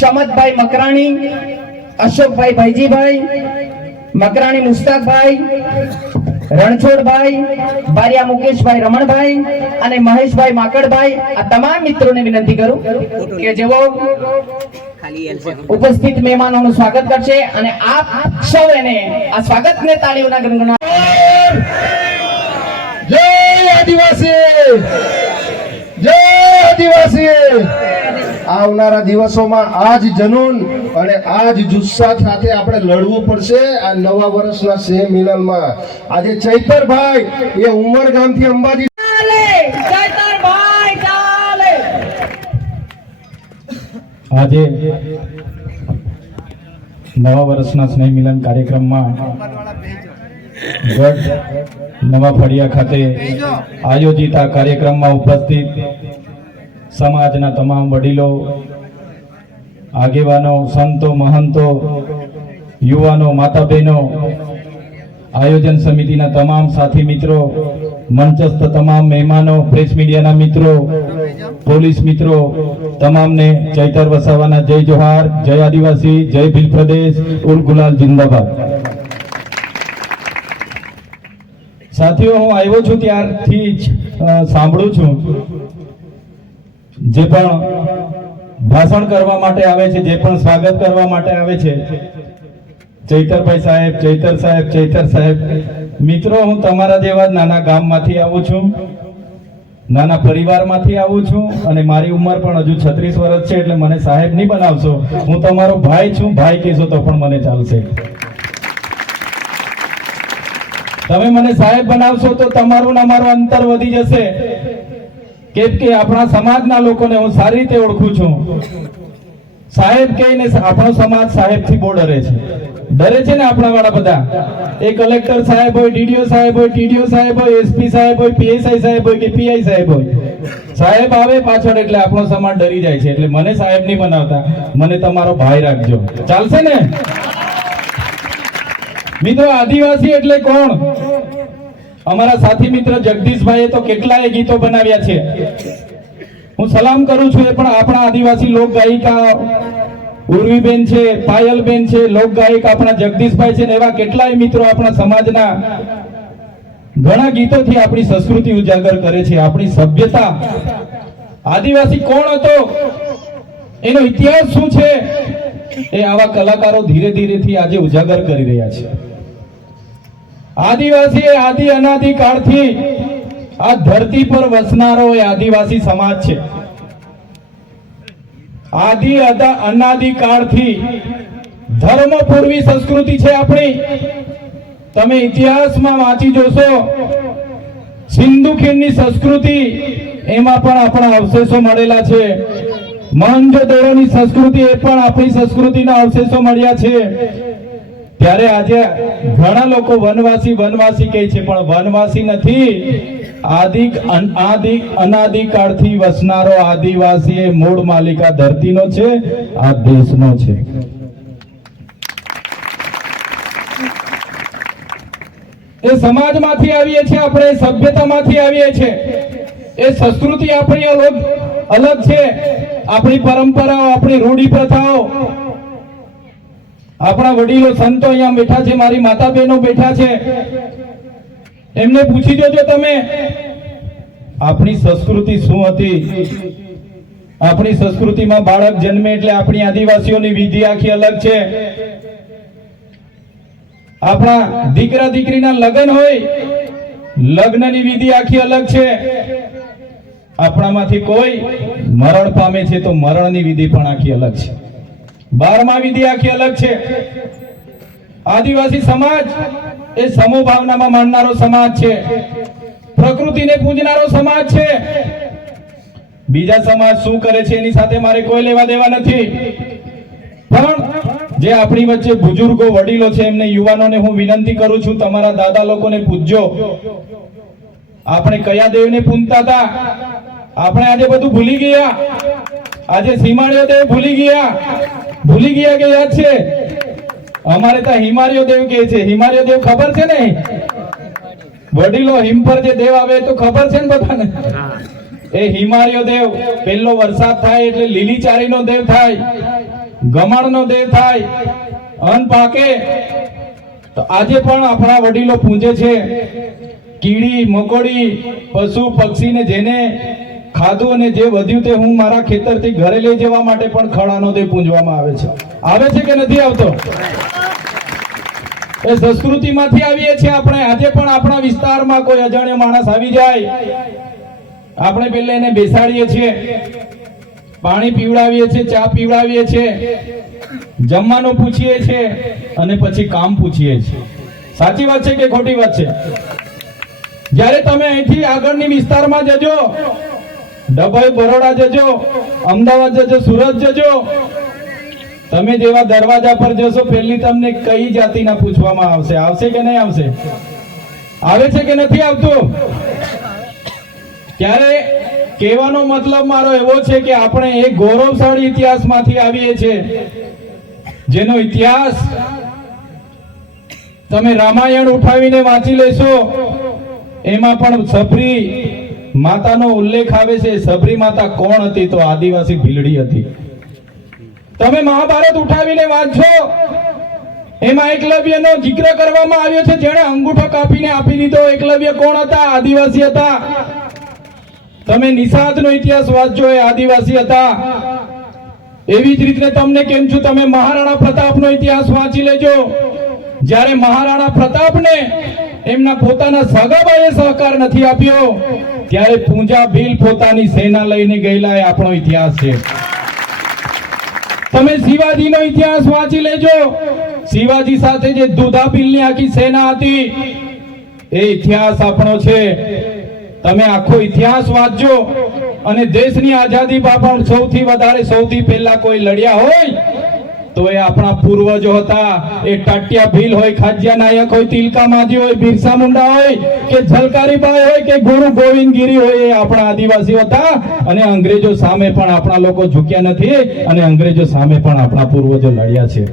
શમતભાઈ મકરાણી, અશોકભાઈ ભાઈજીભાઈ મકરાણી, મુસ્તાકભાઈ, રણછોડભાઈ, બારિયા મુકેશભાઈ રમણભાઈ અને મહેશભાઈ માકડભાઈ, આ તમામ મિત્રોને વિનંતી કરું કે જેઓ ઉપસ્થિત મહેમાનોનું સ્વાગત કરશે અને આપ સૌ એને આ સ્વાગતને તાળીઓના ગણગણાટ. જય આદિવાસી, જય આદિવાસી. આવનારા દિવસોમાં આજ જનૂન અને આજ જુસ્સા સાથે આપણે લડવું પડશે. આ નવા વર્ષના સ્નેહ મિલનમાં આજે ચૈતરભાઈ એ ઉમરગામથી અંબાજી આજે નવા વર્ષના સ્નેહ મિલન કાર્યક્રમમાં ગઢ નવા ફળિયા ખાતે આયોજિત આ કાર્યક્રમમાં ઉપસ્થિત સમાજના તમામ વડીલો, આગેવાનો, સંતો, મહંતો, યુવાનો, માતા બહેનો, આયોજન સમિતિના તમામ સાથી મિત્રો, મંચસ્થ તમામ મહેમાનો, પ્રેસ મીડિયાના મિત્રો, પોલીસ મિત્રો, તમામને ચૈતર વસાવાના જય જોહાર, જય આદિવાસી, જય ભીલ પ્રદેશ, ઉલ ગુલાલ જિંદાબાદ. સાથીઓ, હું આવ્યો છું ત્યારથી જ સાંભળું છું જે પણ ભાષણ કરવા માટે આવે છે, જે પણ સ્વાગત કરવા માટે આવે છે, ચૈતરભાઈ સાહેબ, ચૈતર સાહેબ, ચૈતર સાહેબ. મિત્રો, હું તમારા જેવા નાના ગામમાંથી આવું છું, નાના પરિવારમાંથી આવું છું અને મારી ઉંમર પણ હજુ 36 વર્ષ છે, એટલે મને સાહેબ નહીં બનાવશો. હું તમારો ભાઈ છું, ભાઈ કહેશો તો પણ મને ચાલશે. તમે મને સાહેબ બનાવશો તો તમારું ને અમારું અંતર વધી જશે, કેમ કે આપણા સમાજના લોકોને હું સારી રીતે ઓળખું છું. સાહેબ કહીને આપણો સમાજ સાહેબથી બહુ ડરે છે. ડરે છે ને આપણા વાળા બધા. એ કલેક્ટર સાહેબ હોય, ડીડીઓ સાહેબ હોય, ટીડીઓ સાહેબ હોય, એસપી સાહેબ હોય, પીએસઆઈ સાહેબ હોય કે પીઆઈ સાહેબ હોય, સાહેબ આવે પાછળ એટલે આપણો સમાજ ડરી જાય છે. એટલે મને સાહેબ નહીં બનાવતા, મને તમારો ભાઈ રાખજો. ચાલશે ને મિત્રો? આદિવાસી એટલે કોણ? અમારા સાથી મિત્ર જગદીશભાઈએ તો કેટલાય ગીતો બનાવ્યા છે. હું સલામ કરું છું. એ પણ આપણા આદિવાસી લોક ગાયિકા ઉર્વીબેન છે, પાયલબેન છે, લોક ગાયક આપણા જગદીશભાઈ છે ને એવા કેટલાય મિત્રો આપણા સમાજના ઘણા ગીતોથી આપણી સંસ્કૃતિ ઉજાગર કરે છે, આપણી સભ્યતા. આદિવાસી કોણ હતો, એનો ઇતિહાસ શું છે, એ આવા કલાકારો ધીરે ધીરેથી આજે ઉજાગર કરી રહ્યા છે. આદિવાસી એ આદિ અનાદિ કાળથી આ ધરતી પર વસનારો એ આદિવાસી સમાજ છે. આદિ અનાદિ કાળથી ધર્મપૂર્વી સંસ્કૃતિ છે આપણી. તમે ઇતિહાસમાં વાંચી જોશો, સિંધુ ખીણની સંસ્કૃતિ, એમાં પણ આપણા અવશેષો મળેલા છે. મોહેંજો-દડોની સંસ્કૃતિ, એ પણ આપણી સંસ્કૃતિના અવશેષો મળ્યા છે. ત્યારે આજે ઘણા લોકો વનવાસી વનવાસી કહે છે, પણ વનવાસી નથી. અનાદિ કાળથી વસનારો આદિવાસી એ મૂળ માલિક આ ધરતીનો છે, આ દેશનો છે. એ સમાજમાંથી આવીએ છીએ આપણે, સભ્યતામાંથી આવીએ છીએ. એ સંસ્કૃતિ આપણી અલગ છે. આપણી પરંપરાઓ, આપણી રૂઢી પ્રથાઓ, આપણા વડીલો સંતો અહીંયા બેઠા છે, મારી માતા બહેનો બેઠા છે, એમને પૂછી જોજો તમે આપણી સંસ્કૃતિ શું હતી. આપણી સંસ્કૃતિમાં બાળક જન્મે એટલે આપણી આદિવાસીઓની વિધિ આખી અલગ છે. આપણા દીકરા દીકરીના લગ્ન હોય, લગ્નની વિધિ આખી અલગ છે. આપણામાંથી કોઈ મરણ પામે છે તો મરણની વિધિ પણ આખી અલગ છે. 12મા વિધિ આખી અલગ છે. આદિવાસી સમાજ એ સમૂહ ભાવનામાં માનનારો સમાજ છે, પ્રકૃતિને પૂજનારો સમાજ છે. બીજા સમાજ શું કરે છે એની સાથે મારે કોઈ લેવા દેવા નથી, પણ જે આપણી વચ્ચે બુજુર્ગો વડીલો છે એમને યુવાનોને હું વિનંતી કરું છું, તમારા દાદા લોકોને પૂજજો. આપણે કયા દેવને પૂજતા હતા? આપણે આજે બધું ભૂલી ગયા. આજે સીમાળીઓ દેવ ભૂલી ગયા કે યાદ છે? અમારે ત્યાં હિમાલયો દેવ કે છે. હિમાલયો દેવ ખબર છે ને? વડીલો હિમ પર જે દેવ આવે તો ખબર છે ને બધાને? એ હિમાલયો દેવ પહેલો વરસાદ થાય એટલે લીલીચારીનો દેવ થાય. ગમાણનો દેહ થાય, અન્ન પાકે, તો આજે પણ આપણા વડીલો પૂજે છે. કીડી મકોડી પશુ પક્ષીને જેને ખાધું અને જે વધ્યું તે હું મારા ખેતરથી ઘરે લઈ જવા માટે પણ ખડાનો દેહ પૂજવામાં આવે છે કે નથી આવતો? એ સંસ્કૃતિમાંથી આવીએ છીએ આપણે. આજે પણ આપણા વિસ્તારમાં કોઈ અજાણ્યો માણસ આવી જાય, આપણે પહેલા એને બેસાડીએ છીએ, પાણી પીવડાવીએ છીએ, ચા પીવડાવીએ છીએ, જમવાનું પૂછીએ છીએ અને પછી કામ પૂછીએ છીએ. સાચી વાત છે કે ખોટી વાત છે? જ્યારે તમે અહીંથી આગળની વિસ્તારમાં જજો, ડભોઈ બરોડા જજો, અમદાવાદ જજો, સુરત જજો, તમે જેવા દરવાજા પર જશો પહેલી તમને કઈ જાતિના પૂછવામાં આવશે? આવશે કે નહીં આવશે? આવે છે કે નથી આવતું? ત્યારે કહેવાનો મતલબ મારો એવો છે કે આપણે એક ગૌરવશાળી ઇતિહાસમાંથી આવીએ છીએ, જેનો ઇતિહાસ તમે રામાયણ ઉઠાવીને વાંચી લેશો, એમાં પણ સબરી માતાનો ઉલ્લેખ આવે છે. સબરી માતા કોણ હતી? તો આદિવાસી ભીલડી હતી. તમે મહાભારત ઉઠાવીને વાંચો, એમાં એકલવ્યનો જિક્ર કરવામાં આવ્યો છે, જેણે અંગૂઠો કાપીને આપી દીધો. એકલવ્ય કોણ હતા? આદિવાસી હતા. તમે નિષાદનો ઇતિહાસ વાંચજો, એ આદિવાસી હતા. એવી જ રીતે તમને કેમ છું, તમે મહારાણા પ્રતાપનો ઇતિહાસ વાંચી લેજો. જ્યારે મહારાણા પ્રતાપને એમના પોતાના સગાભાઈએ સહકાર નથી આપ્યો, ત્યારે પૂંજા ભીલ પોતાની સેના લઈને ગયેલા, એ આપણો ઇતિહાસ છે. તમે શિવાજીનો ઇતિહાસ વાંચી લેજો. શિવાજી સાથે જે દુધા ભીલની આખી સેના હતી, એ ઇતિહાસ આપણો છે. તમે આખો ઇતિહાસ વાંચજો અને દેશની આઝાદી પણ સૌથી વધારે સૌથી પહેલા કોઈ લડ્યા હોય તો એ આપણા પૂર્વજો હતા. એ ટાટિયા ભીલ હોય, ખાજ્યા નાયક હોય, તિલકા માજી હોય, બિરસા મુંડા હોય કે ઝલકારીબાઈ હોય કે ગુરુ ગોવિંદગીરી હોય, એ આપણા આદિવાસીઓ હતા. અને અંગ્રેજો સામે પણ આપણા લોકો ઝૂક્યા નથી અને અંગ્રેજો સામે પણ આપણા પૂર્વજો લડ્યા છે.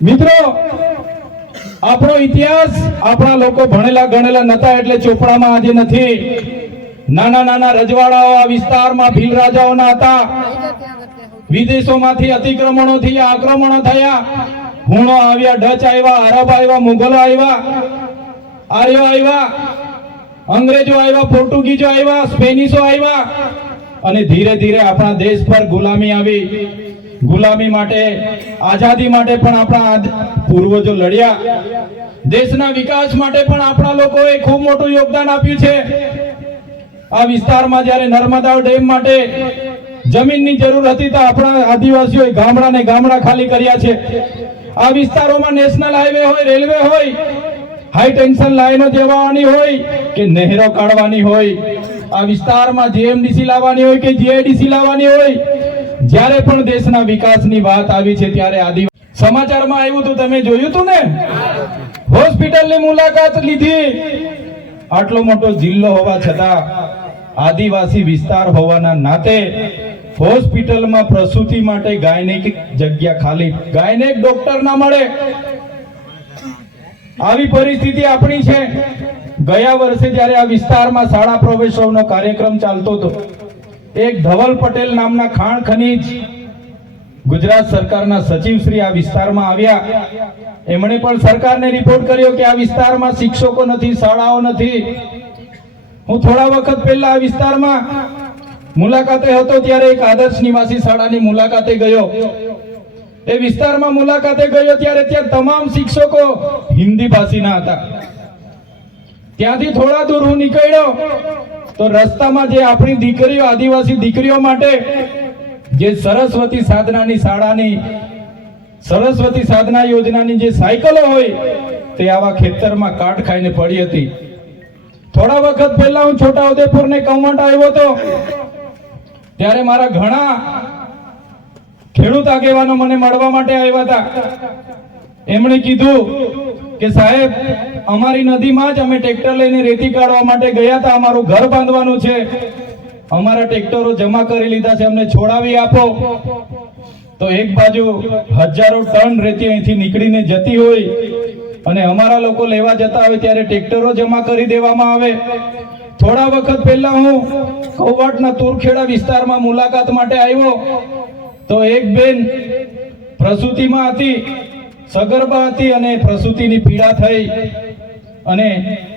મિત્રો, આપણો ઇતિહાસ આપણા લોકો ભણેલા ગણેલા નતા એટલે ચોપડામાં આજે નથી. નાના નાના રજવાડાઓ આ વિસ્તારમાં ભીલ રાજાઓના હતા. વિદેશોમાંથી અતિક્રમણોથી આક્રમણો થયા. હુણો આવ્યા, ડચ આવ્યા, અરબ આવ્યા, મુગલો આવ્યા, આર્યો આવ્યા, અંગ્રેજો આવ્યા, પોર્ટુગીઝો આવ્યા, સ્પેનિશો આવ્યા અને ધીરે ધીરે આપણા દેશ પર ગુલામી આવી. ગુલામી માટે, આઝાદી માટે પણ આપણા પૂર્વજો લડ્યા. દેશના વિકાસ માટે પણ આપણા લોકોએ ખૂબ મોટું યોગદાન આપ્યું છે. આ વિસ્તારમાં જ્યારે નર્મદા ડેમ માટે જમીનની જરૂર હતી તો આપણા આદિવાસીઓએ ગામડાને ગામડા ખાલી કર્યા છે. આ વિસ્તારોમાં નેશનલ હાઈવે હોય, રેલવે હોય, હાઈ ટેન્શન લાઈનો જવાની હોય કે નહેરો કાઢવાની હોય, આ વિસ્તારમાં જીએમડીસી લાવવાની હોય કે જીઆઈડીસી લાવવાની હોય, જ્યારે પણ દેશના વિકાસની વાત આવી છે ત્યારે આદિવાસી સમાચારમાં આવ્યું હતું, તમે જોયું હતું ને? હોસ્પિટલની મુલાકાત લીધી. આટલો મોટો જિલ્લો હોવા છતાં આદિવાસી વિસ્તાર હોવાના નાતે હોસ્પિટલમાં પ્રસૂતિ માટે ગાયનેક જગ્યા ખાલી, ગાયનેક ડોક્ટર ના મળે. આવી પરિસ્થિતિ આપણી છે. ગયા વર્ષે જ્યારે આ વિસ્તારમાં શાળા પ્રવેશોત્સવનો કાર્યક્રમ ચાલતો હતો, એક ધવલ પટેલ નામના ખાણ ખનીજ ગુજરાત સરકારના સચિવ શ્રી આ વિસ્તારમાં આવ્યા. એમણે પણ સરકારને રિપોર્ટ કર્યો કે આ વિસ્તારમાં શિક્ષકો નથી, શાળાઓ નથી. હું થોડા વખત પહેલા આ વિસ્તારમાં મુલાકાતે હતો ત્યારે એક આદર્શ નિવાસી શાળાની મુલાકાતે ગયો. એ વિસ્તારમાં મુલાકાતે ગયો ત્યારે ત્યાં તમામ શિક્ષકો હિન્દી ભાષીના હતા. ત્યાંથી થોડા દૂર હું નીકળ્યો તો રસ્તામાં જે આપણી દીકરીઓ, આદિવાસી દીકરીઓ માટે જે સરસ્વતી સાધનાની શાળાની, સરસ્વતી સાધના યોજનાની જે સાયકલો હોય તે આવા ખેતરમાં કાટ ખાઈને પડી હતી. થોડા વખત પહેલા હું છોટાઉદેપુર ને કૌમટ આવ્યો હતો ત્યારે મારા ઘણા ખેડૂત આગેવાનો મને મળવા માટે આવ્યા હતા. એમણે કીધું કે સાહેબ, અમારી નદીમાં જ અમે ટ્રેક્ટર લઈને રેતી કાઢવા માટે ગયા હતા, અમારું ઘર બાંધવાનું છે, અમારા ટ્રેક્ટરો જમા કરી લીધા છે, અમને છોડાવી આપો. તો એક બાજુ હજારો ટન રેતી અહીંથી નીકળીને જતી હોય અને અમારા લોકો લેવા જતા હોય ત્યારે ટ્રેક્ટરો જમા કરી દેવામાં આવે. થોડા વખત પહેલા હું કૌવાટના તુરખેડા વિસ્તારમાં મુલાકાત માટે આવ્યો તો એક બેન પ્રસૂતિમાં હતી, સગર્ભા હતી અને પ્રસૂતિની પીડા થઈ અને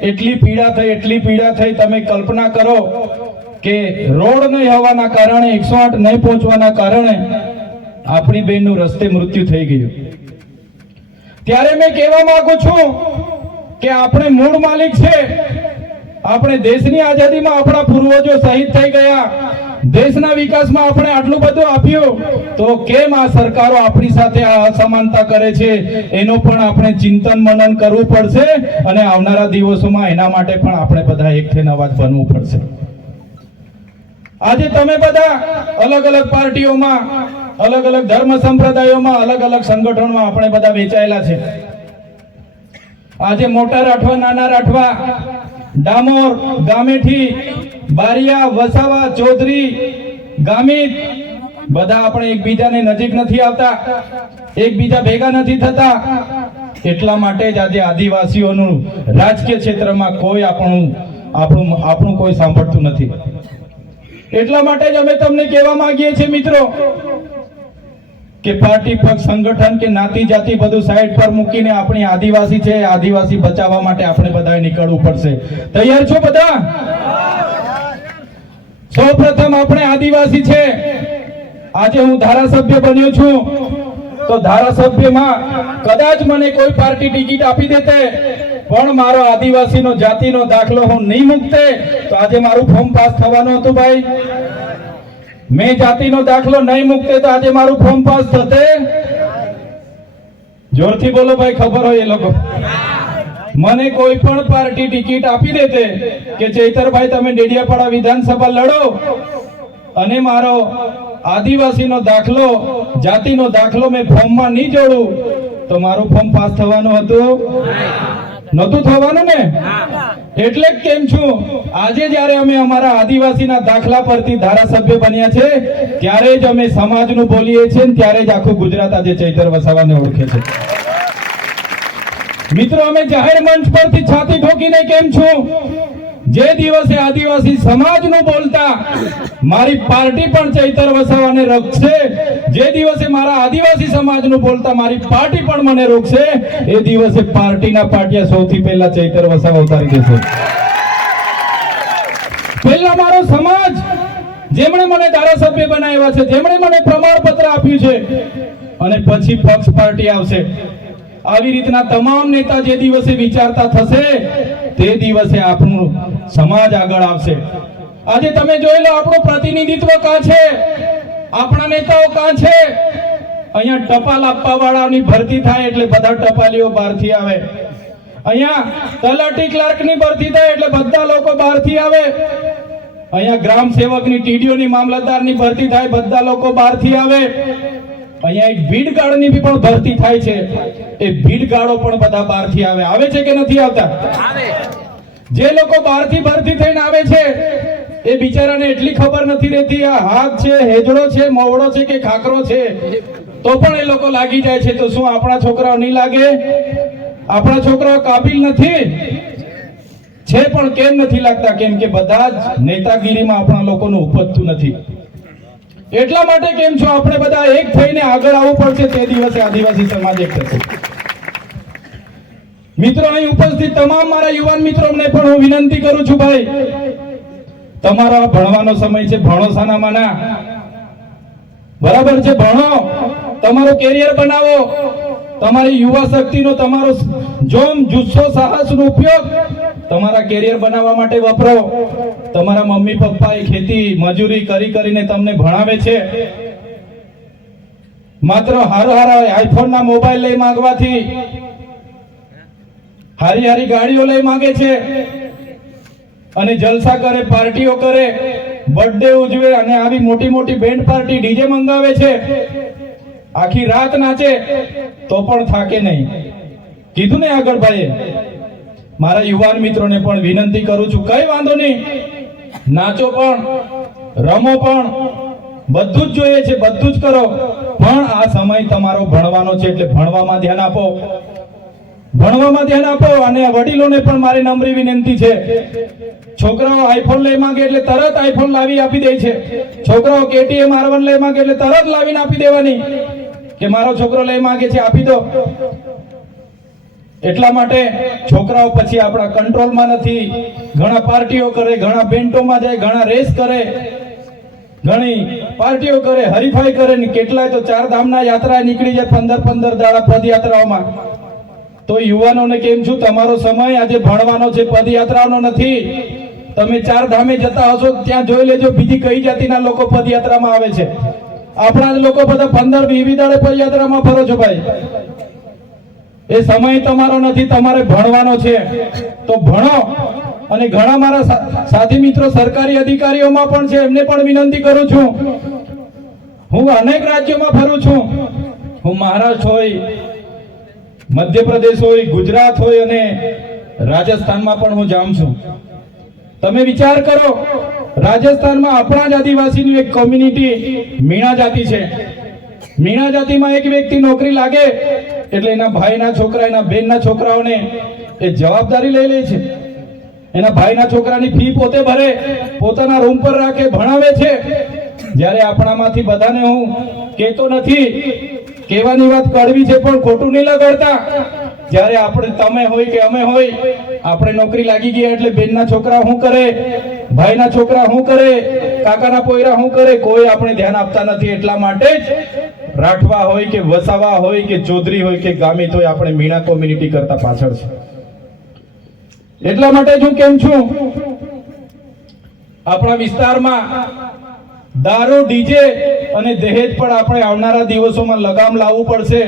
એટલી પીડા થઈ તમે કલ્પના કરો કે રોડ નહીં હોવાના કારણે 108 નહીં પહોંચવાના કારણે આપણી બેનનું રસ્તે મૃત્યુ થઈ ગયું. ત્યારે મેં કહેવા માંગુ છું કે આપણે મૂળ માલિક છે. આપણે દેશની આઝાદીમાં આપણા પૂર્વજો શહીદ થઈ ગયા, દેશના વિકાસમાં આપણે આટલું બધું આપ્યું, તો કેમ આ સરકારો આપણી સાથે આ અસમાનતા કરે છે? એનું પણ આપણે ચિંતન મનન કરવું પડશે અને આવનારા દિવસોમાં એના માટે પણ આપણે બધા એક થઈને અવાજ બનવું પડશે. આજે તમે બધા અલગ અલગ પાર્ટીઓમાં, અલગ અલગ ધર્મ સંપ્રદાયોમાં, અલગ અલગ સંગઠનોમાં આપણે બધા વેચાયેલા છે. આજે મોટા રાઠવા, નાના રાઠવા, ડામોર, ગામેઠી, બારિયા, વસાવા, ચૌધરી, ગામિત બધા આપણે એકબીજાને નજીક નથી આવતા, એકબીજા ભેગા નથી થતા. એટલા માટે જ આજે આદિવાસીઓનું રાજકીય ક્ષેત્રમાં કોઈ આપણું કોઈ સાંભળતું નથી. એટલા માટે જ અમે તમને કહેવા માંગીએ છીએ મિત્રો કે પાર્ટી, પક્ષ, સંગઠન કે નાતી જાતિ બધું સાઈડ પર મૂકીને આપણી આદિવાસી છે, આદિવાસી બચાવવા માટે આપણે બધાએ નીકળવું પડશે. તૈયાર છો બધા? સૌપ્રથમ આપણે આદિવાસી છે. આજે હું ધારાસભ્ય બન્યો છું તો ધારાસભ્યમાં કદાચ મને કોઈ પાર્ટી ટિકિટ આપી દેતે પણ મારો આદિવાસીનો જાતિનો દાખલો હું નહીં મૂકતે તો આજે મારું ફોર્મ પાસ થવાનું હતું ભાઈ. મેં જાતિનો દાખલો નહીં મૂકતે તો આજે મારું ફોર્મ પાસ થતે? જોરથી બોલો ભાઈ, ખબર હોય એ લોકો. મને કોઈ પણ પાર્ટી ટિકિટ આપી દેતે કે ચૈતરભાઈ તમે ડેડિયાપાડા વિધાનસભા લડો અને મારો આદિવાસીનો દાખલો, જાતિનો દાખલો મેં ફોર્મમાં નહીં જોડું તો મારું ફોર્મ પાસ થવાનું હતું? નહોતું થવાનું ને. એટલે જ કેમ છું આજે જ્યારે અમે અમારા આદિવાસીના દાખલા પરથી ધારાસભ્ય બન્યા છે ત્યારે જ અમે સમાજનું બોલીએ છીએ, ત્યારે જ આખું ગુજરાત આજે ચૈતર વસાવાને ઓળખે છે. મિત્રો, અમે જાહેર મંચ પરથી છાતી ઠોકીને કેમ છું, જે દિવસે આદિવાસી સમાજનું બોલતા મારી પાર્ટી પણ ચૈતર વસાવાને રોકશે, જે દિવસે મારા આદિવાસી સમાજનું બોલતા મારી પાર્ટી પણ મને રોકશે, એ દિવસે પાર્ટીના પાટિયા સૌથી પહેલા ચૈતર વસાવા ઉતારી દેશે. પહેલા મારો સમાજ, જેમણે મને ધારાસભ્ય બનાવ્યા છે, જેમણે મને પ્રમાણપત્ર આપ્યું છે, અને પછી પક્ષ પાર્ટી આવશે. આવી રીતના તમામ નેતા જે દિવસે વિચારતા થશે તે દિવસે આપણું સમાજ આગળ આવશે. આજે તમે જોઈ લો આપણું પ્રતિનિધિત્વ કાં છે, આપણા નેતાઓ કાં છે? અહીંયા ટપાલ આપવા વાળાની ભરતી થાય એટલે બધા ટપાલીઓ બહારથી આવે. અહીંયા તલાટી ક્લાર્કની ભરતી થાય એટલે બધા લોકો બહારથી આવે. અહીંયા ગ્રામ સેવકની, ટીડીઓની, મામલતદારની ભરતી થાય બધા લોકો બહારથી આવે. અહીંયા એક ભીડ ગાર્ડની પણ ભરતી થાય છે, એ ભીડ ગાર્ડો પણ બધા બહારથી આવે. આવે છે કે નથી આવતા? જે લોકો બહારથી ભરતી થઈને આવે છે એ બિચારાને એટલી ખબર નથી રહેતી આ હાથ છે, હેજડો છે, મોવડો છે કે ખાકરો છે, તો પણ એ લોકો લાગી જાય છે. તો શું આપણા છોકરાઓ નહીં લાગે? આપણા છોકરાઓ કાબિલ નથી છે, પણ કેમ નથી લાગતા? કેમ કે બધા જ નેતાગીરીમાં આપણા લોકોનું ઉપજતું નથી. એટલા માટે કેમ છો આપણે બધા એક થઈને આગળ આવવું પડશે, તે દિવસે આદિવાસી સમાજ એક થશે. મિત્રો, અહીં ઉપસ્થિત તમામ મારા યુવાન મિત્રોને પણ હું વિનંતી કરું છું, ભાઈ તમારો આ ભણવાનો સમય છે, ભણો સાનામાના, બરાબર છે, ભણો, તમારો કેરિયર બનાવો, તમારી યુવા શક્તિનો, તમારો જોમ, જુસ્સો, સાહસનો ઉપયોગ તમારા કેરિયર બનાવવા માટે વપરો. તમારા મમ્મી પપ્પાએ ખેતી મજૂરી કરીને તમને ભણાવે છે. માત્ર હારા આઈફોન ના મોબાઈલ લઈ માંગવાથી, હારી ગાડીઓ લઈ માંગે છે અને જલસા કરે, પાર્ટીઓ કરે, બર્થડે ઉજવે અને આવી મોટી મોટી બેન્ડ પાર્ટી, ડીજે મંગાવે છે, આખી રાત નાચે તો પણ થાકે નહીં. કીધું ને આગળ ભાઈએ. મારા યુવાન મિત્રોને પણ વિનંતી કરું છું, કઈ વાંધો નહીં, નાચો પણ, રમો પણ, બધું જ જોઈએ છે, બધું જ કરો, પણ આ સમય તમારો ભણવાનો છે એટલે ભણવામાં ધ્યાન આપો. ભણવામાં ધ્યાન આપો. અને વડીલોને પણ મારી નમ્ર વિનંતી છે, છોકરાઓ આઈફોન લઈ માંગે એટલે તરત આઈફોન લાવી આપી દે છે. છોકરાઓ KTM R1 લઈ માંગે એટલે તરત લાવીને આપી દેવાની કે મારો છોકરો લઈ માંગે છે આપી દો. એટલા માટે છોકરાઓ પછી આપણા કંટ્રોલમાં નથી. ઘણા પાર્ટીઓ કરે, ઘણા બેન્ટોમાં જાય, ઘણા રેસ કરે, ઘણી પાર્ટીઓ કરે, હરીફાઈ કરે ને કેટલાય તો 4 ધામના યાત્રા નીકળી જાય 15 દાડા પદયાત્રાઓમાં. તો યુવાનોને કેમ છું, તમારો સમય આજે ભણવાનો છે, પદયાત્રાનો નથી. તમે 4 ધામે જતા હશો ત્યાં જોઈ લેજો બીજી કઈ જાતિના લોકો પદયાત્રામાં આવે છે. આપણા જ લોકો બધા 15-20 દાડે પદયાત્રામાં ફરો છો ભાઈ. એ સમય તમારો નથી, તમારે ભણવાનો છે. તો ભણો. અને ઘણા મારા સાથી મિત્રો સરકારી અધિકારીઓમાં પણ છે, એમને પણ વિનંતી કરું છું. હું અનેક રાજ્યોમાં ફરું છું. હું મહારાષ્ટ્ર હોય, મધ્યપ્રદેશ હોય, ગુજરાત હોય અને રાજસ્થાનમાં પણ હું જાઉં છું. તમે વિચાર કરો, રાજસ્થાનમાં આપણા જ આદિવાસીની એક કોમ્યુનિટી મીણા જાતિ છે. મીણા જાતિમાં એક વ્યક્તિ નોકરી લાગે એટલે એના ભાઈના છોકરા, એના બહેનના છોકરાઓને એ જવાબદારી લઈ લે છે. એના ભાઈના છોકરાની ફી પોતે ભરે, પોતાના રૂમ પર રાખે, ભણાવે છે. જ્યારે આપણામાંથી બધાને હું કહેતો નથી, કહેવાની વાત કડવી છે પણ ખોટું નહીં લગાડતા. જ્યારે આપણે તમે હોય કે અમે હોય, આપણે નોકરી લાગી ગયા એટલે બેનના છોકરા શું કરે, ભાઈના છોકરા શું કરે, કાકાના પોયરા શું કરે, કોઈ આપણે ધ્યાન આપતા નથી. એટલા માટે જ રાઠવા હોય કે વસાવા હોય કે ચૌધરી હોય કે ગામિત હોય, આપણે મીણા કોમ્યુનિટી કરતા પાછળ છે. એટલા માટે જ હું કેમ છું, આપણા વિસ્તારમાં દારૂ, ડીજે અને દહેજ પર આપણે આવનારા દિવસોમાં લગામ લાવવું પડશે.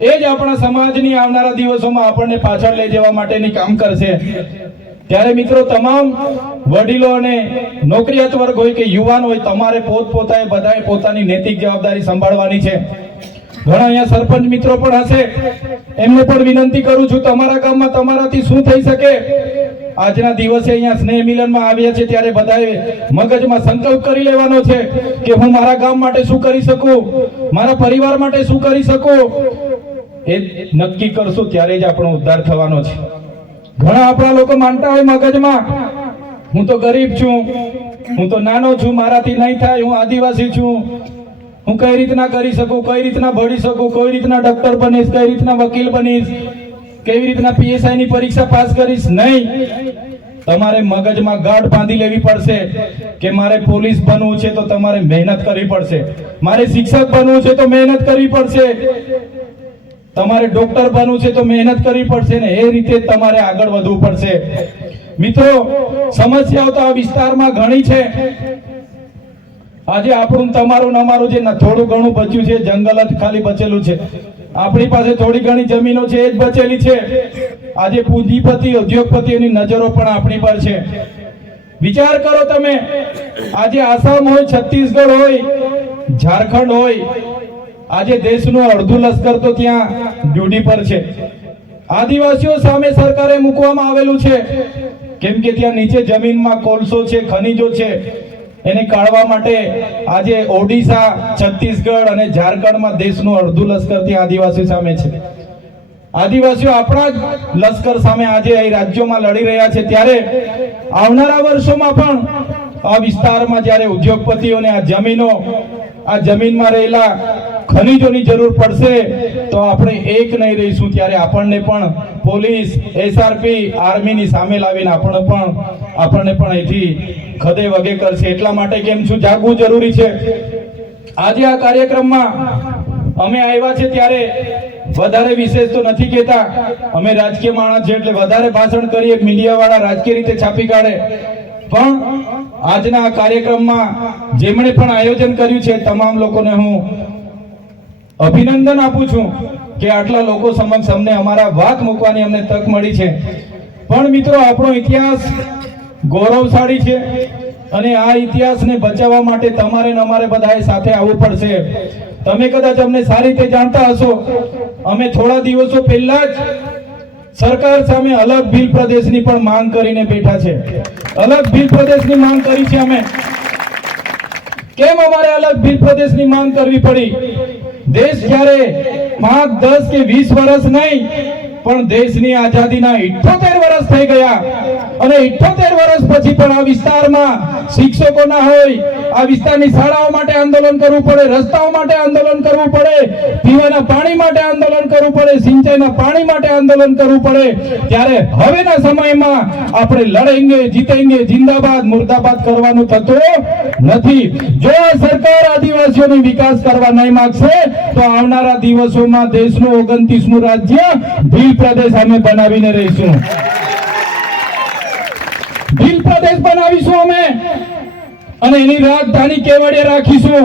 એ જ આપણા સમાજની આવનારા દિવસોમાં આપણને પાછળ લઈ જવા માટેની કામ કરશે. ત્યારે મિત્રો, તમામ વડીલો અને નોકરિયાત વર્ગ હોય કે યુવાન હોય, તમારે પોતપોતાએ બધાએ પોતાની નૈતિક જવાબદારી સંભાળવાની છે. ઘણા અહીંયા સરપંચ મિત્રો પણ હશે, એમને પણ વિનંતી કરું છું, તમારા ગામમાં તમારાથી શું થઈ શકે. આજના દિવસે અહીંયા સ્નેહ મિલનમાં આવ્યા છે ત્યારે બધાએ મગજમાં સંકલ્પ કરી લેવાનો છે કે હું મારા ગામ માટે શું કરી શકું, મારા પરિવાર માટે શું કરી શકું. એ નક્કી કરશું ત્યારે જ આપણો ઉદ્ધાર થવાનો છે. ઘણા આપણા લોકો માનતા હોય મગજમાં, હું તો ગરીબ છું, હું તો નાનો છું, મારાથી નહીં થાય, હું આદિવાસી છું, હું કઈ રીતના કરી શકું, કઈ રીતના ભણી શકું, કઈ રીતના ડોક્ટર બનીશ, કઈ રીતના વકીલ બનીશ, કેવી રીતના PSI ની પરીક્ષા પાસ કરીશ. નહીં, તમારે મગજમાં ગાંઠ બાંધી લેવી પડશે કે મારે પોલીસ બનવું છે તો તમારે મહેનત કરવી પડશે, મારે શિક્ષક બનવું છે તો મહેનત કરવી પડશે, તમારે ડોક્ટર બનવું છે તો મહેનત કરવી પડશે ને એ રીતે તમારે આગળ વધવું પડશે. મિત્રો, સમસ્યાઓ તો આ વિસ્તારમાં ઘણી છે. આજે આપણું તમારું અમારું જે થોડું ઘણું બચ્યું છે, જંગલ જ ખાલી બચેલું છે. આપણી પાસે થોડી ઘણી જમીનો છે એ જ બચેલી છે. આજે પૂંજીપતિ, ઉદ્યોગપતિઓની નજરો પણ આપણી પર છે. વિચાર કરો તમે, આજે આસામ હોય, છત્તીસગઢ હોય, ઝારખંડ હોય, આજે દેશનું અડધું લશ્કર તો ત્યાં ડ્યુટી પર છે. આદિવાસીઓ સામે સરકારે મૂકવામાં આવેલું છે કેમ કે ત્યાં નીચે જમીનમાં કોલસો છે, ખનીજો છે, એને કાઢવા માટે આજે ઓડિશા, છત્તીસગઢ અને ઝારખંડમાં દેશનું અડધું લશ્કર ત્યાં આદિવાસીઓ સામે છે. આદિવાસીઓ આપણા જ લશ્કર સામે આજે અહીં રાજ્યોમાં લડી રહ્યા છે. ત્યારે આવનારા વર્ષોમાં પણ આ વિસ્તારમાં જ્યારે ઉદ્યોગપતિઓને આ જમીનમાં રહેલા ખનીજોની જરૂર પડશે તો આપણે એક નહીં રહીશું. ત્યારે આપણને પણ પોલીસ, SRP, આર્મીની સામે લાવીને આપણને પણ અહીંથી ખદે વગે કરશે. એટલા માટે કેમ છું, જાગવું જરૂરી છે. આજે આ કાર્યક્રમમાં અમે આવ્યા છે ત્યારે વધારે વિશેષ તો નથી કહેતા, અમે રાજકીય માણસ છે એટલે વધારે ભાષણ કરીએ, મીડિયા વાળા રાજકીય રીતે છાપી કાઢે. પણ આજના આ કાર્યક્રમમાં જેમણે પણ આયોજન કર્યું છે તમામ લોકોને હું અભિનંદન આપું છું કે આટલા લોકો સમક્ષ અમને અમારા વાત મૂકવાની અમને તક મળી છે. પણ મિત્રો, આપણો ઇતિહાસ ગૌરવશાળી છે અને આ ઇતિહાસને બચાવવા માટે તમારે ને અમારે બધાએ સાથે આવવું પડશે. તમે કદાચ અમને સારી રીતે જાણતા હશો, અમે થોડા દિવસો પહેલા જ સરકાર સામે અલગ ભીલ પ્રદેશની પણ માંગ કરીને બેઠા છે. અલગ ભીલ પ્રદેશની માંગ કરી છે અમે. કેમ અમારે અલગ ભીલ પ્રદેશની માંગ કરવી પડી? દેશ જ્યારે 5, 10 કે 20 વર્ષ નહીં પણ દેશની આઝાદીના 78 વર્ષ થઈ ગયા અને 78 વર્ષ પછી પણ આ વિસ્તારમાં શિક્ષકો ના હોય, આ વિસ્તારની શાળાઓ માટે આંદોલન કરવું પડે, રસ્તાઓ માટે આંદોલન કરવું પડે, પીવાના પાણી માટે આંદોલન કરવું પડે, સિંચાઈના પાણી માટે આંદોલન કરવું પડે, ત્યારે હવેના સમયમાં આપણે લડેંગે જીતેંગે જિંદાબાદ મુર્દાબાદ કરવાનું થતું નથી. જો આ સરકાર આદિવાસીઓનો વિકાસ કરવા નહીં માંગશે તો આવનારા દિવસોમાં દેશનું 29મું રાજ્ય ભીલ પ્રદેશ અમે બનાવીને રહીશું. ભીલ પ્રદેશ બનાવીશું અમે અને એની રાજધાની કેવડિયા રાખીશું.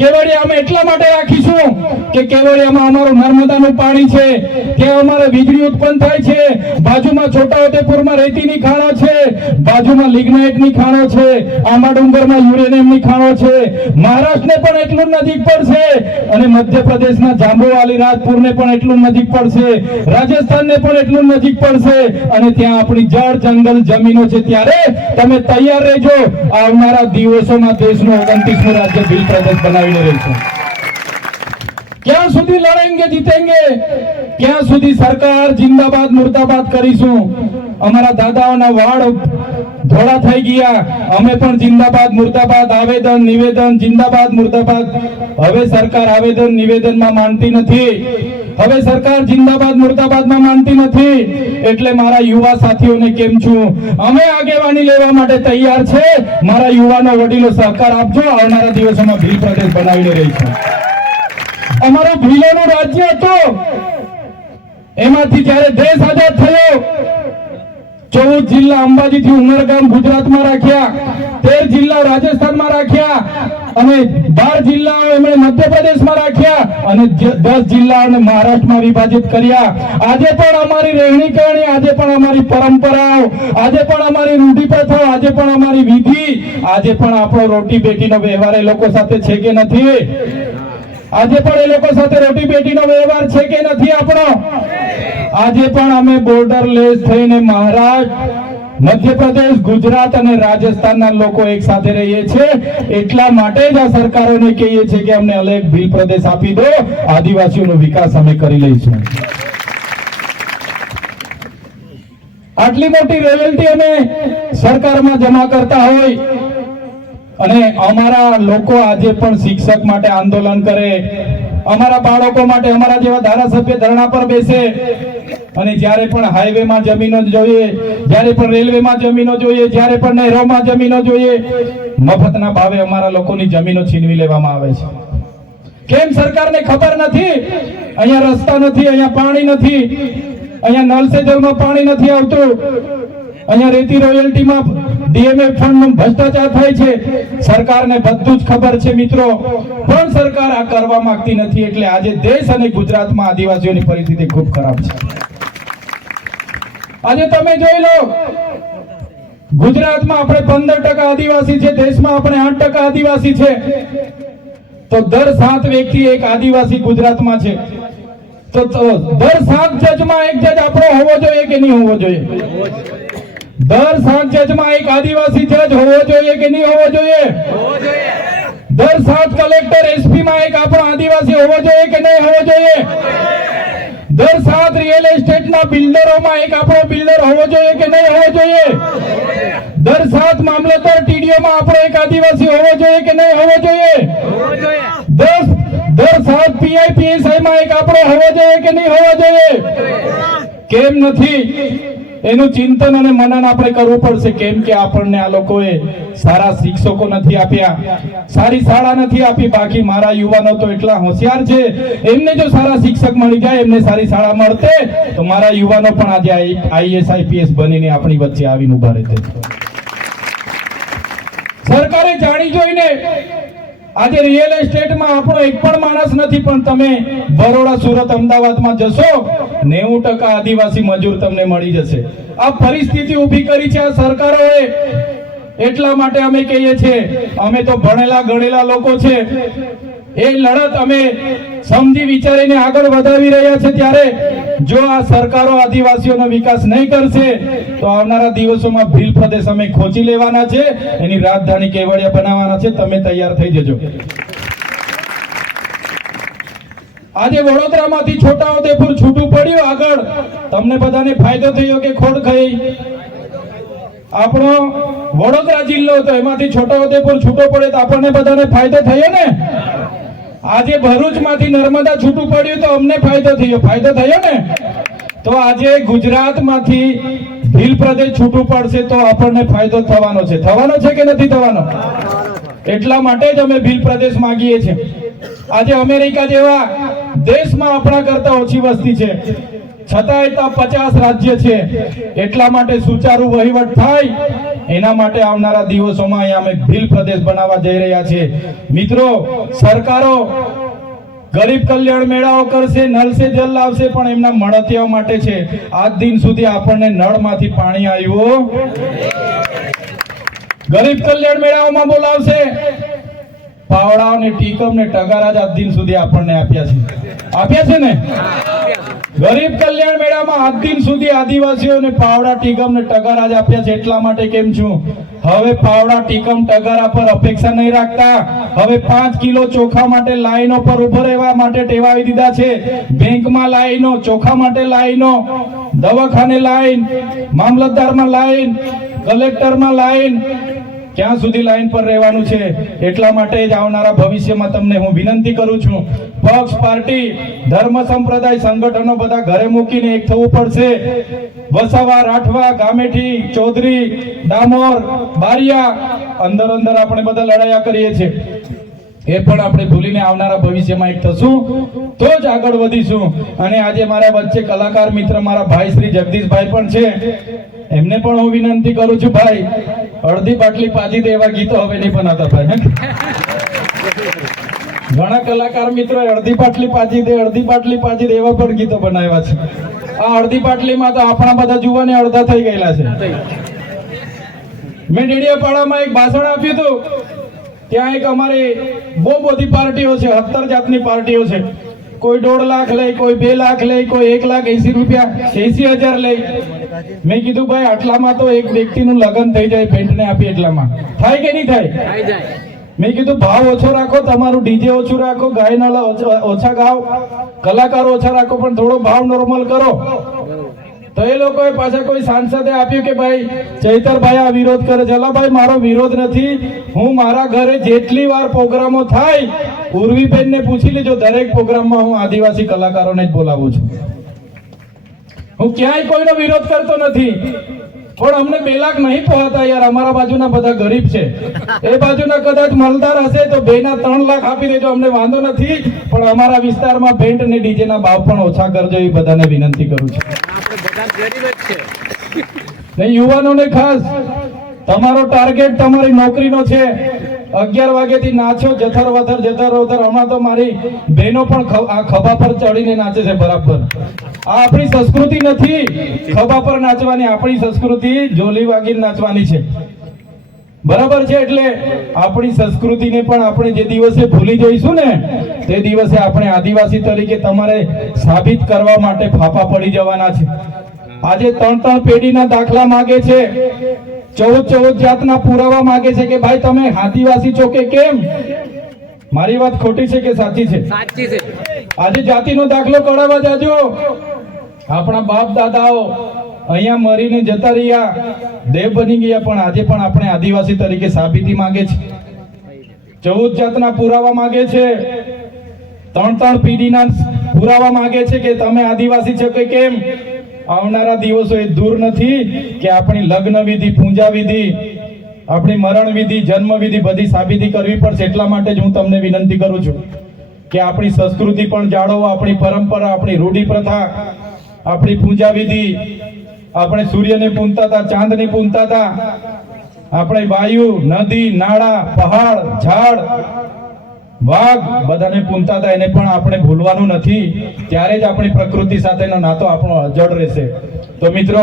કેવડિયા અમે એટલા માટે રાખીશું કે કેવડિયામાં અમારું નર્મદાનું પાણી છે, ત્યાં અમારે વીજળી ઉત્પન્ન થાય છે, બાજુમાં છોટાઉદેપુરમાં રેતીની ખાણો છે, બાજુમાં લિગ્નાઇટની ખાણો છે, આંબા ડુંગરમાં યુરેનિયમની ખાણો છે, મહારાષ્ટ્રને પણ એટલું નજીક પડશે અને મધ્યપ્રદેશના જાંબુવાલી રાજપુરને પણ એટલું નજીક પડશે, રાજસ્થાનને પણ એટલું નજીક પડશે અને ત્યાં આપણી જળ જંગલ જમીનો છે. ત્યારે તમે તૈયાર રહેજો, આવનારા દિવસોમાં દેશનું 29મું રાજ્ય ભીલ પ્રદેશ બનાવીને રહીશું. ક્યાં સુધી લડેંગે જીતેંગે, ક્યાં સુધી સરકાર જિંદાબાદ મુર્દાબાદ કરીશું. અમારા દાદાઓના વાળ ધોળા થઈ ગયા, અમે પણ જિંદાબાદ મુર્દાબાદ, આવેદન નિવેદન જિંદાબાદ મુર્દાબાદ. હવે સરકાર આવેદન નિવેદનમાં માનતી નથી, હવે સરકાર જિંદાબાદ મુર્દાબાદમાં માનતી નથી. એટલે મારા યુવા સાથીઓને કેમ છું, અમે આગેવાની લેવા માટે તૈયાર છે. મારા યુવાનો વડીલો સહકાર આપજો, આવનારા દિવસોમાં ભીલ પ્રદેશ બનાવીને રહીશું. અમારો ભીલોનું રાજ્ય હતું, એમાંથી જ્યારે દેશ આઝાદ થયો 14 જિલ્લા અંબાજીથી ઉમરગામ ગુજરાતમાં રાખ્યા, 13 જિલ્લા રાજસ્થાનમાં રાખ્યા અને 12 જિલ્લાઓ એમણે મધ્યપ્રદેશમાં રાખ્યા અને 10 જિલ્લાઓને મહારાષ્ટ્રમાં વિભાજિત કર્યા. આજે પણ અમારી રહેણી કરણી, આજે પણ અમારી પરંપરાઓ, આજે પણ અમારી રૂઢિ પ્રથાઓ, આજે પણ અમારી વિધિ, આજે પણ આપણો રોટી બેટીનો વ્યવહાર એ લોકો સાથે છે કે નથી? આજે પણ એ લોકો સાથે રોટી બેટીનો વ્યવહાર છે કે નથી આપણો? આજે પણ અમે બોર્ડરલેસ થઈને મહારાષ્ટ્ર, મધ્યપ્રદેશ, ગુજરાત અને રાજસ્થાનના લોકો એક સાથે રહીએ છીએ. એટલા માટે જ આ સરકારોને કહીએ છીએ કે અમને અલગ ભીલ પ્રદેશ આપી દો, આદિવાસીઓનો વિકાસ અમે કરી લઈશું. આટલી મોટી રોયલ્ટી અમે સરકારમાં જમા કરતા હોય અને અમારા લોકો આજે પણ શિક્ષક માટે આંદોલન કરે, અમારા બાળકો માટે અમારા જેવા ધારાસભ્ય ધરણા પર બેસે અને જ્યારે પણ હાઈવેમાં જમીનો જોઈએ, જ્યારે પણ રેલવેમાં જમીનો જોઈએ, જ્યારે પણ નહેરોમાં જમીનો જોઈએ, મફતના ભાવે અમારા લોકોની જમીનો છીનવી લેવામાં આવે છે. કેમ સરકારને ખબર નથી? અહીંયા રસ્તા નથી, અહીંયા પાણી નથી, અહીંયા નળ સે જલમાં પાણી નથી આવતું, અહીંયા રેતી રોયલ્ટીમાં ડીએમએફ ફંડનો ભ્રષ્ટાચાર થાય છે. સરકારને બધું જ ખબર છે મિત્રો, પણ સરકાર આ કરવા માંગતી નથી. એટલે આજે દેશ અને ગુજરાતમાં આદિવાસીઓની પરિસ્થિતિ ખૂબ ખરાબ છે. આજે તમે જોઈ લો, ગુજરાતમાં આપણે 15% આદિવાસી છે, દેશમાં આપણે 8% આદિવાસી છે, તો દર 7 વ્યક્તિ એક આદિવાસી ગુજરાતમાં છે. તો દર 7 જજમાં એક જજ આપણો હોવો જોઈએ કે નહીં હોવો જોઈએ? દર 7 જજમાં એક આદિવાસી જજ હોવો જોઈએ કે નહીં હોવો જોઈએ? દર 7 કલેક્ટર એસપી માં એક આપણો આદિવાસી હોવો જોઈએ કે નહીં હોવો જોઈએ? દર 7 રિયલ એસ્ટેટના બિલ્ડરોમાં એક આપણો બિલ્ડર હોવો જોઈએ કે નહીં હોવો જોઈએ? દર 7 મામલતદાર ટીડીઓમાં આપણો એક આદિવાસી હોવો જોઈએ કે નહીં હોવો જોઈએ? દર 7 પીઆઈ પીએસઆઈ માં એક આપણો હોવો જોઈએ કે નહીં હોવો જોઈએ? કેમ નથી? એનું ચિંતન અને મનન આપણે કરવું પડશે. કેમ કે આપણને આ લોકોએ સારા શિક્ષકો નથી આપ્યા, સારી શાળા નથી આપી. બાકી મારા યુવાનો તો એટલા હોશિયાર છે, એમને જો સારા શિક્ષક મળી જાય, એમને સારી શાળા મળતે, તો મારા યુવાનો પણ આજે આઈએએસ આઈપીએસ બનીને આપણી વચ્ચે આવીને ઉભા રહેતે. સરકારે જાણી જોઈને આજે રિયલ એસ્ટેટમાં આપણો એક પણ માણસ નથી, પણ તમે બરોડા, સુરત, અમદાવાદમાં જશો 90% આદિવાસી મજૂર તમને મળી જશે. આ પરિસ્થિતિ ઊભી કરી છે આ સરકારોએ. એટલા માટે અમે કહીએ છીએ, અમે તો ભણેલા ગણેલા લોકો છે, એ લડત અમે સમજી વિચારીને આગળ વધાવી રહ્યા છે. ત્યારે જો આ સરકારો આદિવાસીઓનો વિકાસ નહીં કરશે તો આવનારા દિવસોમાં ભીલ પ્રદેશ અમે ખોચી લેવાના છે, એની રાજધાની કેવડિયા બનાવવાના છે. તમે તૈયાર થઈ જજો. આજે વડોદરામાંથી છોટાઉદેપુર છૂટું પડ્યું આગળ તમને બધાને ફાયદો થયો કે ખોટ ગઈ? આપણો વડોદરા જિલ્લો હતો, એમાંથી છોટાઉદેપુર છૂટો પડે તો આપણને બધાને ફાયદો થયો ને? આજે ભરૂચમાંથી નર્મદા છૂટું પડ્યું તો અમને ફાયદો થયો ને? તો આજે ગુજરાતમાંથી ભીલ પ્રદેશ છૂટું પડશે તો આપણને ફાયદો થવાનો છે કે નથી થવાનો? એટલા માટે જ અમે ભીલ પ્રદેશ માંગીએ છીએ. આજે અમેરિકા જેવા દેશમાં આપણા કરતા ઓછી વસ્તી છે, છતાંય 50 રાજ્ય છે. એટલા માટે સુચારુ વહીવટ થાય એના માટે આવનારા દિવસોમાં અહીંયા અમે ભીલ પ્રદેશ બનાવવા જઈ રહ્યા છીએ. મિત્રો, સરકારો ગરીબ કલ્યાણ મેળાઓ કરશે, નળ સે જલ લાવશે, પણ એમના મળતિયાઓ માટે છે. આજ દિન સુધી આપણને નળમાંથી પાણી આવ્યું. ગરીબ કલ્યાણ મેળાઓમાં બોલાવશે, પાવડાઓ ને ટીકમ ને ટગારા જ આજ દિન સુધી આપણને આપ્યા છે ને? ગરીબ કલ્યાણ મેળામાં આજ દિન સુધી આદિવાસીઓને પાવડા, ટીકમ ને ટગારા જ આપ્યા છે. એટલા માટે કેમ છું, હવે પાવડા, ટીકમ, ટગારા પર અપેક્ષા નહીં રાખતા. હવે 5 કિલો ચોખા માટે લાઈનો પર ઉભો રહેવા માટે ટેવાવી દીધા છે. બેંકમાં લાઈનો, ચોખા માટે લાઈનો, દવાખાને લાઈન, મામલતદારમાં લાઈન, કલેક્ટરમાં લાઈન, ક્યાં સુધી લાઈન પર રહેવાનું છે? એટલા માટે જ આવનારા ભવિષ્યમાં તમને હું વિનંતી કરું છું, પક્ષ, પાર્ટી, ધર્મ, સંપ્રદાય, સંગઠનો બધા ઘરે મૂકીને એક થવું પડશે. વસાવા, રાઠવા, ગામેઠી, ચૌધરી, ડામોર, બારિયા, અંદર આપણે બધા લડાયા કરીએ છીએ. એ પણ આપણે ભૂલીને આવનારા ભવિષ્યમાં એક થશું તો જ આગળ વધીશું. અને આજે મારા વચ્ચે કલાકાર મિત્ર મારા ભાઈ શ્રી જગદીશભાઈ પણ છે. એમને પણ હું વિનંતી કરું છું, ભાઈ અડધી બાટલી પાજી દે એવા ગીતો હવે નહીં બનાવતા ભાઈ. ઘણા કલાકાર મિત્રો અડધી બાટલી પાજી દે એવા પણ ગીતો બનાવ્યા છે. આ અડધી બાટલીમાં તો આપણા બધા જુવાને અડધા થઈ ગયેલા છે. મેં ડેડિયાપાડામાં એક ભાષણ આપ્યું હતું. ત્યાં એક અમારી બહુ બધી પાર્ટીઓ છે, 17 જાતની પાર્ટીઓ છે. કોઈ 1.5 લાખ લે, કોઈ 2 લાખ લે, કોઈ 1,80,000 લે. મેં કીધું ભાઈ આટલામાં તો એક વ્યક્તિનું લગ્ન થઈ જાય, પેન્ટને આપી એટલામાં. થાય કે નહીં થાય? મેં કીધું ભાવ ઓછો રાખો, તમારું ડીજે ઓછું રાખો, ગાયના ઓછા ગાઓ, કલાકારો ઓછા રાખો, પણ થોડો ભાવ નોર્મલ કરો. તો એ લોકોએ પાછા કોઈ સાંસદે આપ્યું કે ભાઈ ચૈતરભાઈ આ વિરોધ કરે છે. ભાઈ મારો વિરોધ નથી. હું મારા ઘરે જેટલી વાર પ્રોગ્રામો થાય, ઉર્વીબેનને પૂછી લેજો, દરેક પ્રોગ્રામમાં હું આદિવાસી કલાકારોને જ બોલાવું છું. હું ક્યાંય કોઈનો વિરોધ કરતો નથી, પણ અમને 2 લાખ નહીં પહોંચતા યાર. અમારા બાજુના બધા ગરીબ છે, એ બાજુના કદાચ મલદાર હશે તો 2 ના 3 લાખ આપી દેજો, અમને વાંધો નથી. પણ અમારા વિસ્તારમાં બેન્ડ અને ડીજે ના ભાવ પણ ઓછા કરજો, એ બધાને વિનંતી કરું છું. યુવાનોને ખાસ તમારો ટાર્ગેટ તમારી નોકરીનો છે. 11 વાગ્યાથી નાચો, જથર વથર. હમણાં તો મારી બહેનો પણ આ ખભા પર ચડીને નાચે છે બરાબર. આ આપણી સંસ્કૃતિ નથી ખભા પર નાચવાની, આપણી સંસ્કૃતિ જોલી વાગીને નાચવાની છે. બરાબર છે? એટલે આપણી સંસ્કૃતિને પણ આપણે જે દિવસે ભૂલી જઈશું ને, તે દિવસે આપણે આદિવાસી તરીકે તમારે સાબિત કરવા માટે ફાફા પડી જવાના છે. આજે 3 પેઢીના દાખલા માંગે છે, 14 જાતના પુરાવા માંગે છે કે ભાઈ તમે આદિવાસી છો કે કેમ. મારી વાત ખોટી છે કે સાચી છે? આજે જાતિનો દાખલો કઢાવવા જાજો. આપણા બાપ દાદાઓ અહીંયા મરીને જતા રહ્યા, દેવ બની ગયા, પણ આજે પણ આપણે આદિવાસી તરીકે સાબિતી માંગે છે. 14 જાતના પુરાવા માંગે છે, 3 પેઢીના પુરાવા માંગે છે કે તમે આદિવાસી છો કે કેમ. આવનારા દિવસો એ દૂર નથી કે આપણી લગ્ન વિધિ, પૂજા વિધિ, આપણી મરણ વિધિ, જન્મ વિધિ બધી સાબિતી કરવી પડશે. એટલા માટે જ હું તમને વિનંતી કરું છું કે આપણી સંસ્કૃતિ પણ જાળવો, આપણી પરંપરા, આપણી રૂઢિ પ્રથા, આપણી પૂજા વિધિ. આપણે સૂર્યને પૂંજતા હતા, ચાંદને પૂંજતા હતા, આપણે વાયુ, નદી, નાળા, પહાડ, ઝાડ, વાઘ બધાને પૂંજતા હતા. એને પણ આપણે ભૂલવાનું નથી. ત્યારે જ આપણી પ્રકૃતિ સાથેનો નાતો આપણો અજોડ રહેશે. તો મિત્રો,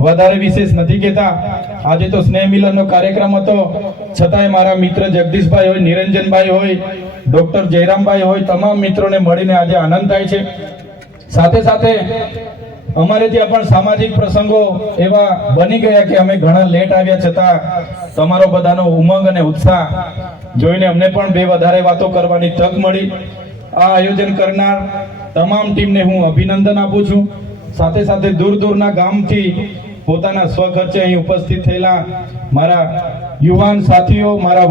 વધારે વિશેષ નથી કહેતા. આજે તો સ્નેહ મિલનનો કાર્યક્રમ હતો, છતાંય મારા મિત્ર જગદીશભાઈ હોય, નિરંજનભાઈ હોય, ડોક્ટર જયરામભાઈ હોય, તમામ મિત્રોને મળીને આજે આનંદ થાય છે. સાથે સાથે અમારે ત્યાં પણ સામાજિક પ્રસંગો એવા બની ગયા કે અમે ઘણા લેટ આવ્યા, છતાં તમારો બધાનો ઉમંગ અને ઉત્સાહ જોઈને અમને પણ 2 વધારે વાતો કરવાની તક મળી. આ આયોજન કરનાર તમામ ટીમને હું અભિનંદન આપું છું. સાથે સાથે દૂર દૂરના ગામથી પોતાના સ્વખર્ચે અહીં ઉપસ્થિત થયેલા મારા યુવાન સાથીઓ, મારા